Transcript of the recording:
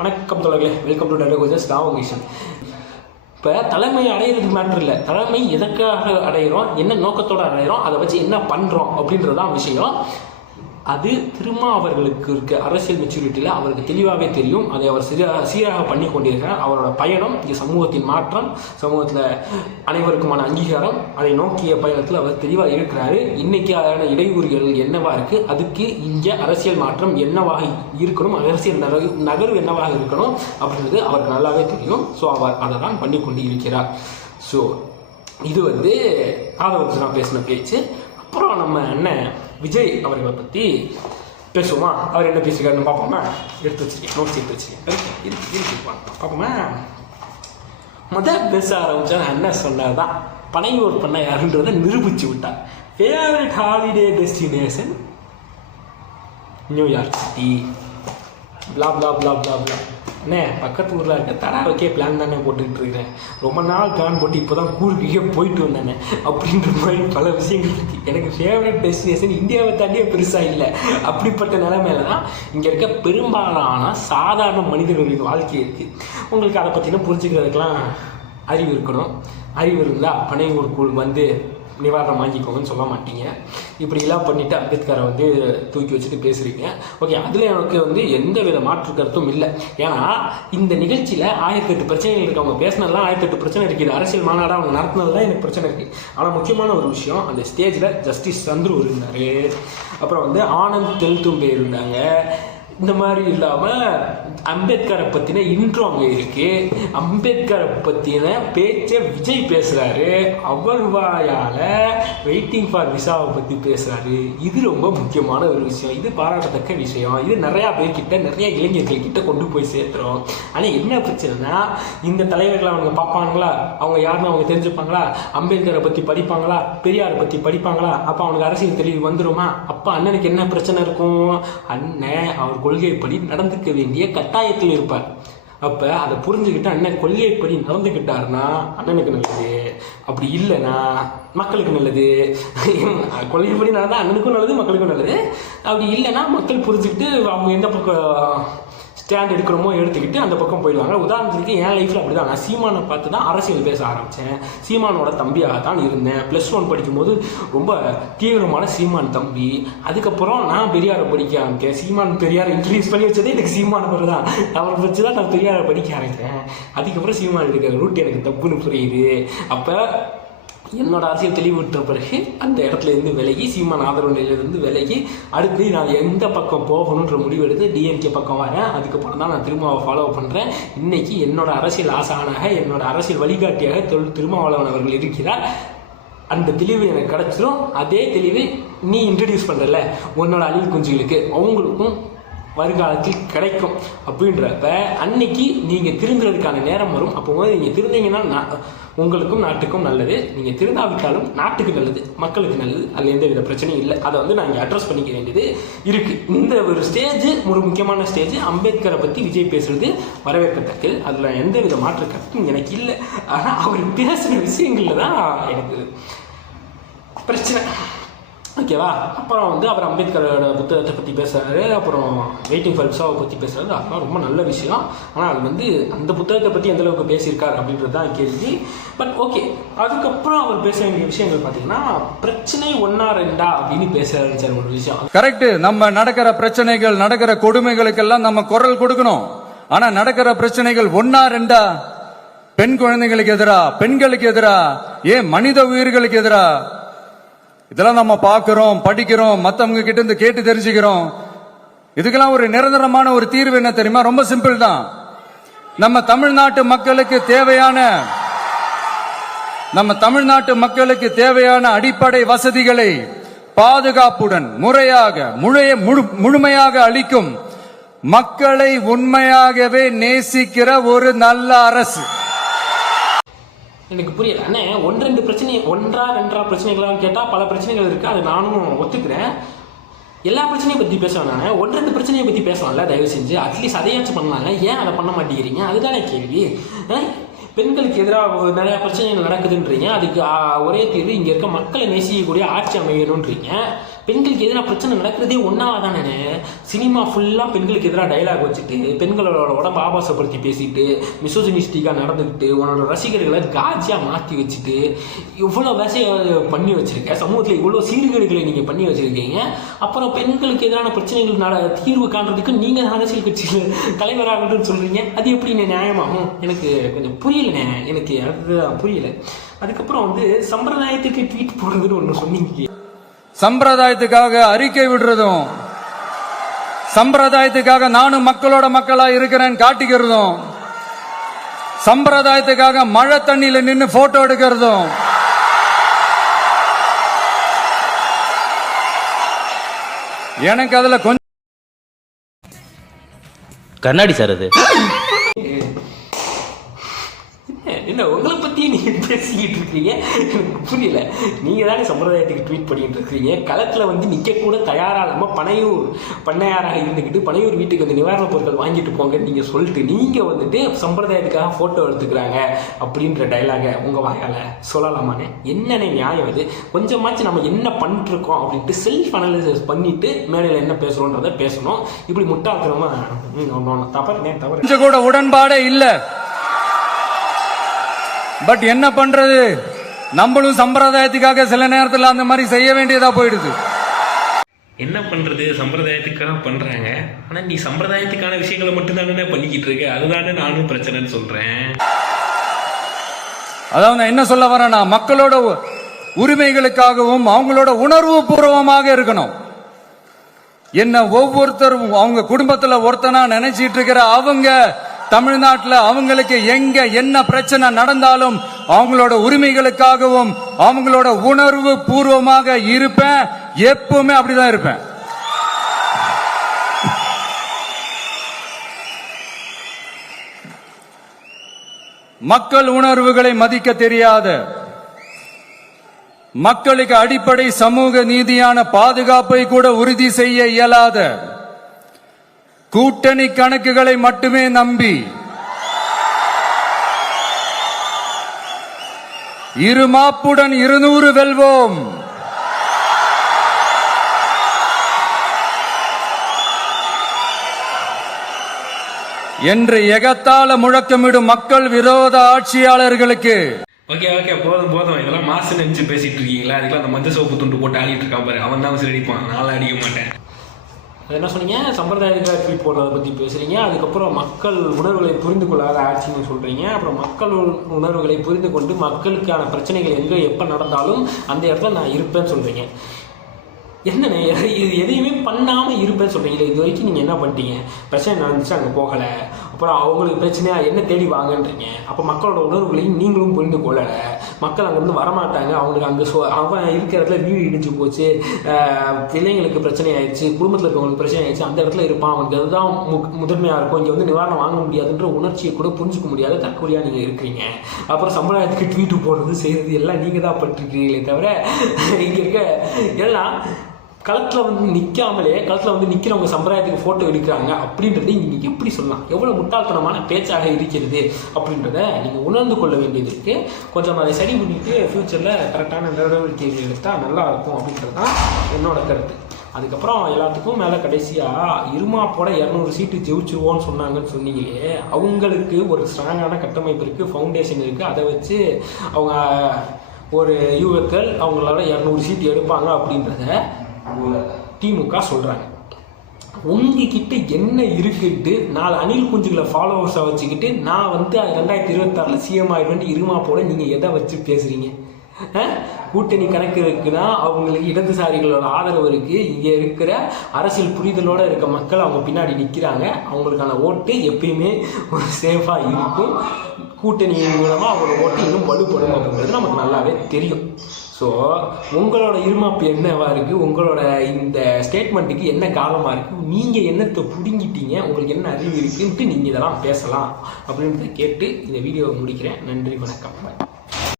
வணக்கம் தோழர்களே, welcome to data coaches. நான் உங்கள் ஈஷன். இப்போ தலைமை அடையிறது மேட்ரு இல்லை, தலைமை எதற்காக அடைகிறோம், என்ன நோக்கத்தோடு அடைகிறோம், அதை வச்சு என்ன பண்ணுறோம் அப்படின்றதான் விஷயம். அது திருமாவர்களுக்கு இருக்க அரசியல் மெச்சூரிட்டியில் அவருக்கு தெளிவாகவே தெரியும். அதை அவர் சீராக பண்ணி கொண்டிருக்கிறார். அவரோட பயணம் இங்கே சமூகத்தின் மாற்றம், சமூகத்தில் அனைவருக்குமான அங்கீகாரம், அதை நோக்கிய பயணத்தில் அவர் தெளிவாக இருக்கிறாரு. இன்னைக்கான இடையூறுகள் என்னவா இருக்குது, அதுக்கு இங்கே அரசியல் மாற்றம் என்னவாக இருக்கணும், அரசியல் நகர்வு என்னவாக இருக்கணும் அப்படின்றது அவருக்கு நல்லாவே தெரியும். ஸோ அவர் அதை தான் பண்ணி கொண்டு இருக்கிறார். ஸோ இது ஆதவத்து நான் பேசின பேச்சு. அப்புறம் நம்ம அண்ணன் விஜய் அவர்களை பற்றி பேசுவோமா? அவர் என்ன பேசியிருக்காருன்னு பார்ப்போமா? எடுத்து வச்சிருக்கேன், நோட்ஸ் எடுத்து வச்சிருக்கேன், இருக்கு பார்ப்போமா? பேச ஆரம்பிச்சா என்ன சொன்னதான் பனையூர் பண்ண யாருன்றதை நிரூபிச்சு விட்டார். Favourite holiday destination New York city, blah blah blah blah blah. அண்ணே, பக்கத்து ஊரில் இருக்க தடாவுக்கே பிளான் தானே போட்டுக்கிட்டு இருக்கிறேன். ரொம்ப நாள் பிளான் போட்டு இப்போ தான் கூர்க்கே போயிட்டு வந்தேனே அப்படின்ற மாதிரி பல விஷயங்கள் இருக்குது. எனக்கு ஃபேவரட் டெஸ்டினேஷன் இந்தியாவை தாண்டியே பெருசாக இல்லை. அப்படிப்பட்ட நிலைமையில தான் இங்கே இருக்க பெரும்பாலான சாதாரண மனிதர்களின் வாழ்க்கை இருக்குது. உங்களுக்கு அதை பற்றினா புரிஞ்சுக்கிறதுக்கெலாம் அறிவு இருக்கணும். அறிவு இருந்தால் பனையூருக்கு நிவாரணம் வாங்கிக்கோங்கன்னு சொல்ல மாட்டீங்க. இப்படிலாம் பண்ணிவிட்டு அம்பேத்கரை தூக்கி வச்சுட்டு பேசுகிறீங்க. ஓகே, அதில் எனக்கு எந்த வித மாற்று கருத்தும் இல்லை. ஏன்னா இந்த நிகழ்ச்சியில் 1008 பிரச்சனைகள் இருக்குது. அவங்க பேசினதுலாம் 1008 பிரச்சனை இருக்குது. அரசியல் மாநாடாக அவங்க நடத்தினதுலாம் எனக்கு பிரச்சனை இருக்குது. ஆனால் முக்கியமான ஒரு விஷயம், அந்த ஸ்டேஜில் ஜஸ்டிஸ் சந்துரு இருந்தார், அப்புறம் ஆனந்த் தெல்தும்பே இருந்தாங்க. இந்த மாதிரி இல்லாமல் அம்பேத்கரை பற்றின இன்ட்ரோ அங்கே இருக்குது. அம்பேத்கரை பற்றின பேச்சை விஜய் பேசுகிறாரு. அவர் வாயால் வெயிட்டிங் ஃபார் விசாவை பற்றி பேசுகிறாரு. இது ரொம்ப முக்கியமான ஒரு விஷயம். இது பாராட்டத்தக்க விஷயம். இது நிறையா பேர்கிட்ட, நிறைய இளைஞர்கள்கிட்ட கொண்டு போய் சேர்த்துறோம். ஆனால் என்ன பிரச்சனைனா, இந்த தலைவர்களை அவங்க பார்ப்பாங்களா, அவங்க யாருன்னு அவங்க தெரிஞ்சுப்பாங்களா, அம்பேத்கரை பற்றி படிப்பாங்களா, பெரியாரை பற்றி படிப்பாங்களா, அப்போ அவனுக்கு அரசியல் தெளிவு வந்துடுமா? அப்போ அண்ணனுக்கு என்ன பிரச்சனை இருக்கும்? அண்ணன் அவர் கொள்கைப்படி நடந்துக்க வேண்டிய கட்டாயத்தில் இருப்பார். அப்போ அதை புரிஞ்சுக்கிட்டு அண்ணன் கொள்கைப்படி நடந்துக்கிட்டாருன்னா அண்ணனுக்கு நல்லது, அப்படி இல்லைன்னா மக்களுக்கு நல்லது. கொள்கைப்படி நடந்தால் அண்ணனுக்கும் நல்லது, மக்களுக்கும் நல்லது. அப்படி இல்லைன்னா மக்கள் புரிஞ்சுக்கிட்டு அவங்க எந்த பக்கம் ஸ்டாண்ட் எடுக்கிறோமோ எடுத்துக்கிட்டு அந்த பக்கம் போயிடுவாங்க. உதாரணத்துக்கு என் லைஃப்பில் அப்படி தான். நான் சீமானை பார்த்து தான் அரசியல் பேச ஆரம்பித்தேன். சீமானோட தம்பியாக தான் இருந்தேன். +1 படிக்கும்போது ரொம்ப தீவிரமான சீமான் தம்பி. அதுக்கப்புறம் நான் பெரியாரை படிக்க ஆரம்பித்தேன். சீமான் பெரியாரை இன்ட்ரடியூஸ் பண்ணி வச்சதே எனக்கு சீமான பேர் தான். அவரை வச்சு தான் நான் பெரியாரை படிக்க ஆரம்பித்தேன். அதுக்கப்புறம் சீமான் எடுக்கிற ரூட் எனக்கு தப்புன்னு புரியுது. அப்போ என்னோட அரசியல் தெளிவுற்ற பிறகு அந்த இடத்துல இருந்து விலகி, சீமான் ஆதரவு நிலையிலிருந்து விலகி, அடுத்து நான் எந்த பக்கம் போகணுன்ற முடிவு எடுத்து டிஎம்கே பக்கம் வரேன். அதுக்கப்புறம் தான் நான் திருமாவை ஃபாலோ பண்ணுறேன். இன்னைக்கு என்னோட அரசியல் ஆசானாக, என்னோட அரசியல் வழிகாட்டியாக திருமாவளவன் அவர்கள் இருக்கிறார். அந்த தெளிவு எனக்கு கிடச்சிரும். அதே தெளிவு நீ இன்ட்ரடியூஸ் பண்ணுறல உன்னோட அணில் குஞ்சுகளுக்கு, அவங்களுக்கும் வருங்காலத்தில் கிடைக்கும். அப்படின்றப்ப அன்னைக்கு நீங்கள் திருந்துறதுக்கான நேரம் வரும். அப்போ நீங்கள் திருந்தீங்கன்னா உங்களுக்கும் நாட்டுக்கும் நல்லது. நீங்கள் திருந்தாவிட்டாலும் நாட்டுக்கு நல்லது, மக்களுக்கு நல்லது. அதில் எந்த வித பிரச்சனையும் இல்லை. அதை நான் இங்கே அட்ரஸ் பண்ணிக்க வேண்டியது இருக்குது. இந்த ஒரு ஸ்டேஜ், ஒரு முக்கியமான ஸ்டேஜ். அம்பேத்கரை பற்றி விஜய் பேசுகிறது வரவேற்கத்தக்கது. அதில் எந்த வித மாற்று கருத்தும் எனக்கு இல்லை. ஆனால் அவர் பேசுகிற விஷயங்களில் தான் எனக்கு பிரச்சனை. ஓகேவா? அப்புறம் அவர் அம்பேத்கரோட புத்தகத்தை பற்றி பேசுகிறாரு. அப்புறம் வெயிட்டிங் ஃபார் விசாவை பற்றி பேசுகிறாரு. அதெல்லாம் ரொம்ப நல்ல விஷயம். ஆனால் அது அந்த புத்தகத்தை பற்றி எந்தளவுக்கு பேசியிருக்கார் அப்படின்றது தான் கேள்வி. பட் ஓகே, அதுக்கப்புறம் அவர் பேச வேண்டிய விஷயங்கள் பார்த்தீங்கன்னா, பிரச்சனை 1-2 அப்படின்னு பேச ஆரம்பிச்சார். ஒரு விஷயம் கரெக்ட். நம்ம நடக்கிற பிரச்சனைகள், நடக்கிற கொடுமைகளுக்கெல்லாம் நம்ம குரல் கொடுக்கணும். ஆனா நடக்கிற பிரச்சனைகள் 1-2, பெண் குழந்தைகளுக்கு எதிரா, பெண்களுக்கு எதிரா, ஏன் மனித உயிர்களுக்கு எதிரா, இதெல்லாம் நம்ம பார்க்கிறோம், படிக்கிறோம், மத்தவங்க கிட்ட இருந்து கேட்டு தெரிஞ்சுக்கிறோம். இதுக்கெல்லாம் ஒரு நிரந்தரமான ஒரு தீர்வு என்ன தெரியுமா? ரொம்ப சிம்பிள் தான். நம்ம தமிழ்நாட்டு மக்களுக்கு தேவையான அடிப்படை வசதிகளை பாதுகாப்புடன் முறையாக முழுமையாக அளிக்கும், மக்களை உண்மையாகவே நேசிக்கிற ஒரு நல்ல அரசு. எனக்கு புரியல அண்ணே. 1-2 பிரச்சனை, 1-2 பிரச்சனைகளான்னு கேட்டால் பல பிரச்சனைகள் இருக்குது. அது நானும் ஒத்துக்கிறேன். எல்லா பிரச்சனையை பற்றி பேசுவேன். நான் 1-2 பிரச்சனையை பற்றி பேசலாம்ல, தயவு செஞ்சு. அட்லீஸ்ட் அதையாச்சும் பண்ணலாங்க. ஏன் அதை பண்ண மாட்டேங்கிறீங்க? அதுதானே கேள்வி. பெண்களுக்கு எதிராக நிறையா பிரச்சனைகள் நடக்குதுன்றீங்க. அதுக்கு ஒரே தீர்வு இங்கே இருக்க மக்களை நேசிக்கக்கூடிய ஆட்சி அமையணுன்றீங்க. பெண்களுக்கு எதிராக பிரச்சனை நடக்கிறதே ஒன்றால் தானே. சினிமா ஃபுல்லாக பெண்களுக்கு எதிராக டைலாக் வச்சுட்டு பெண்களோட உடம்பு ஆபாசப்படுத்தி பேசிட்டு மிசோஜினிஸ்டிக்காக நடந்துக்கிட்டு உன்னோட ரசிகர்களை காஜியாக மாற்றி வச்சுட்டு இவ்வளோ வேசையை பண்ணி வச்சுருக்க சமூகத்தில் இவ்வளோ சீர்கேடுகளை நீங்கள் பண்ணி வச்சுருக்கீங்க. அப்புறம் பெண்களுக்கு எதிரான பிரச்சனைகள் தீர்வு காண்றதுக்கு நீங்கள் அரசியல் கட்சியில் தலைவராகட்டும்னு சொல்கிறீங்க. அது எப்படி நியாயமாகும்? எனக்கு கொஞ்சம் புரியலண்ணே, எனக்கு அதுதான் புரியல. அதுக்கப்புறம் சம்பிரதாயத்துக்கு ட்வீட் போடுறதுன்னு ஒன்று சொன்னீங்க. சம்பிரதாயத்துக்காக அறிக்கை விடுறதும், சம்பிரதாயத்துக்காக நானும் மக்களோட மக்களா இருக்கிறேன்னு காட்டிக்கிறதும், சம்பிரதாயத்துக்காக மழை தண்ணியில நின்று போட்டோ எடுக்கிறதும், எனக்கு அதுல கொஞ்சம் கண்ணாடி சார் அது என்ன உங்களை பற்றியே நீங்கள் பேசிக்கிட்டு இருக்கீங்க, எனக்கு புரியல. நீங்கள் தானே சம்பிரதாயத்துக்கு ட்வீட் பண்ணிட்டு இருக்கிறீங்க. களத்தில் நிற்கக்கூட தயாராக இல்லாமல் பனையூர் பண்ணையாராக இருந்துக்கிட்டு பனையூர் வீட்டுக்கு நிவாரணப் பொருட்கள் வாங்கிட்டு போங்கன்னு நீங்கள் சொல்லிட்டு நீங்கள் சம்பிரதாயத்துக்காக ஃபோட்டோ எடுத்துக்கிறாங்க அப்படின்ற டைலாகை உங்கள் வாயால் சொல்லலாமானே? என்னென்ன நியாயம் இது? கொஞ்சமாச்சு நம்ம என்ன பண்ணிட்டுருக்கோம் அப்படின்ட்டு செல்ஃப் அனாலிசிஸ் பண்ணிவிட்டு மேடையில் என்ன பேசுகிறோன்றதை பேசணும். இப்படி முட்டாள்தனமாக தவறு கொஞ்சம் கூட உடன்பாடே இல்லை. பட் என்ன பண்றது, நம்மளும் சம்பிரதாயத்துக்காக சில நேரத்தில் அந்த மாதிரி செய்ய வேண்டியதா போயிடுது. என்ன பண்றது, சம்பிரதாயத்துக்காக பண்றாங்க. ஆனா நீ சம்பிரதாயத்துக்கான விஷயங்களை மட்டும் தானே பண்ணிக்கிட்டு இருக்க. அதுதானே நானும் பிரச்சனைன்னு சொல்றேன். அதாவது நான் என்ன சொல்ல வரேன்னா, மக்களோட உரிமைகளுக்காகவும் அவங்களோட உணர்வு பூர்வமாக இருக்கணும். என்ன ஒவ்வொருத்தரும் அவங்க குடும்பத்துல ஒருத்தனா நினைச்சிட்டு இருக்கிற அவங்க தமிழ்நாட்டில் அவங்களுக்கு எங்க என்ன பிரச்சனை நடந்தாலும் அவங்களோட உரிமைகளுக்காகவும் அவங்களோட உணர்வு பூர்வமாக இருப்பேன். எப்பவுமே அப்படிதான் இருப்பேன். மக்கள் உணர்வுகளை மதிக்க தெரியாத, மக்களுக்கு அடிப்படை சமூக நீதியான பாதுகாப்பை கூட உறுதி செய்ய இயலாத, கூட்டணி கணக்குகளை மட்டுமே நம்பி இருமாப்புடன் 200 வெல்வோம், என்று எகத்தால முழக்கமிடும் மக்கள் விரோத ஆட்சியாளர்களுக்கு ஓகே போதும் இதெல்லாம் மாசு நினைச்சு பேசிட்டு இருக்கீங்களா? அதுக்கெல்லாம் அந்த மஞ்சள் சோப்பு துண்டு போட்டு ஆடிட்டு இருக்கான் பாரு, அவன் தான் அடிப்பான், நான் அடிக்க மாட்டேன். என்ன சொன்னீங்க? சம்பிரதாயத்துக்காக ட்வீட் போடுறதை பற்றி பேசுகிறீங்க. அதுக்கப்புறம் மக்கள் உணர்வுகளை புரிந்து கொள்ளாத ஆட்சின்னு சொல்கிறீங்க. அப்புறம் மக்கள் உணர்வுகளை புரிந்து கொண்டு மக்களுக்கான பிரச்சனைகள் எங்கே எப்போ நடந்தாலும் அந்த இடத்துல நான் இருப்பேன்னு சொல்கிறீங்க. என்னண்ணே இது எதையுமே பண்ணாமல் இருப்பேன்னு சொல்கிறீங்க. இது வரைக்கும் நீங்கள் என்ன பண்ணிட்டீங்க? பிரச்சனை நடந்துச்சு, அங்கே போகலை. அப்புறம் அவங்களுக்கு பிரச்சனையாக என்ன தேடி வாங்கன்றீங்க. அப்போ மக்களோட உணர்வுகளையும் நீங்களும் புரிந்து கொள்ளலை. மக்கள் அங்கேருந்து வரமாட்டாங்க. அவங்களுக்கு அங்கே அவன் இருக்கிற இடத்துல வீடு இடிச்சு போச்சு, பிள்ளைங்களுக்கு பிரச்சனை ஆயிடுச்சு, குடும்பத்தில் இருக்கவங்களுக்கு பிரச்சனை ஆயிடுச்சு, அந்த இடத்துல இருப்பான், அவனுக்கு அதுதான் முதன்மையாக இருக்கும். இங்கே நிவாரணம் வாங்க முடியாதுன்ற உணர்ச்சியை கூட புரிஞ்சுக்க முடியாத தற்கொலையாக நீங்கள் இருக்கிறீங்க. அப்புறம் சம்பிரதாயத்துக்கு ட்வீட்டு போடுறது செய்கிறது எல்லாம் நீங்கள் தான் பட்டிருக்கீங்களே தவிர இங்கே இருக்க எல்லாம் களத்தில் நிற்காமலே களத்தில் நிற்கிறவங்க சம்பிரதாயத்துக்கு ஃபோட்டோ எடுக்கிறாங்க அப்படின்றத நீங்கள் எப்படி சொல்லலாம்? எவ்வளோ முட்டாள்தனமான பேச்சாக இருக்கிறது அப்படின்றத நீங்கள் உணர்ந்து கொள்ள வேண்டியது இருக்குது. கொஞ்சம் அதை சரி பண்ணிவிட்டு ஃப்யூச்சரில் கரெக்டான நடவடிக்கைகள் எடுத்தால் நல்லா இருக்கும் அப்படின்றது தான் என்னோட கருத்து. அதுக்கப்புறம் எல்லாத்துக்கும் மேலே கடைசியாக இருமாப்போட 200 சீட்டு ஜெயிச்சிருவோன்னு சொன்னாங்கன்னு சொன்னீங்களே, அவங்களுக்கு ஒரு ஸ்ட்ராங்கான கட்டமைப்பு இருக்குது, ஃபவுண்டேஷன் இருக்குது. அதை வச்சு அவங்க ஒரு யூகத்தில் அவங்களால 200 சீட்டு எடுப்பாங்க அப்படின்றத திமுக சொல்றாங்க. உங்ககிட்ட என்ன இருக்குட்டு 4 அணில் குஞ்சுகளை ஃபாலோவர்ஸை வச்சுக்கிட்டு நான் 2026 சிஎம் ஆயிடுவேன் இருமா போல நீங்கள் எதை வச்சு பேசுறீங்க? கூட்டணி கணக்கு இருக்குன்னா அவங்களுக்கு இடதுசாரிகளோட ஆதரவு இருக்குது. இங்கே இருக்கிற அரசியல் புரிதலோடு இருக்க மக்கள் அவங்க பின்னாடி நிற்கிறாங்க. அவங்களுக்கான ஓட்டு எப்பயுமே ஒரு சேஃபாக இருக்கும். கூட்டணியின் மூலமாக அவங்களோட ஓட்டு இன்னும் வலுப்படும் அப்படிங்கிறது நமக்கு நல்லாவே தெரியும். ஸோ உங்களோட இருமாப்பு என்னவா இருக்குது, உங்களோட இந்த ஸ்டேட்மெண்ட்டுக்கு என்ன காரணமாக இருக்குது, நீங்கள் என்னத்தை பிடுங்கிட்டீங்க, உங்களுக்கு என்ன அறிவு இருக்குன்ட்டு நீங்கள் இதெல்லாம் பேசலாம் அப்படின்றத கேட்டு இந்த வீடியோவை முடிக்கிறேன். நன்றி, வணக்கம்.